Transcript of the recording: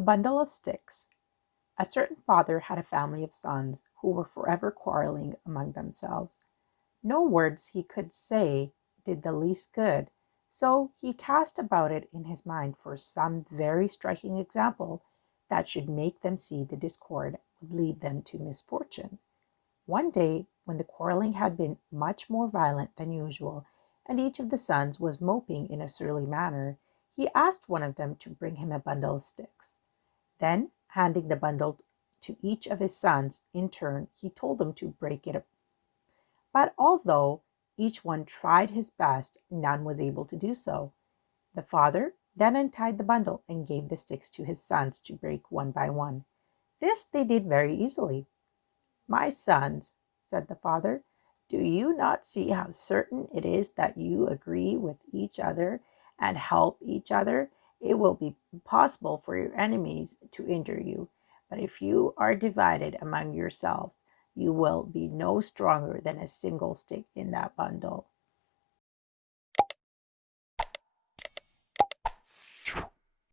The bundle of sticks. A certain father had a family of sons who were forever quarreling among themselves. No words he could say did the least good, so he cast about it in his mind for some very striking example that should make them see the discord would lead them to misfortune. One day, when the quarreling had been much more violent than usual, and each of the sons was moping in a surly manner, he asked one of them to bring him a bundle of sticks. Then, handing the bundle to each of his sons in turn, he told them to break it. But although each one tried his best, none was able to do so. The father then untied the bundle and gave the sticks to his sons to break one by one. This they did very easily. "My sons," said the father, "do you not see how certain it is that you agree with each other and help each other? It will be impossible for your enemies to injure you, but if you are divided among yourselves, you will be no stronger than a single stick in that bundle."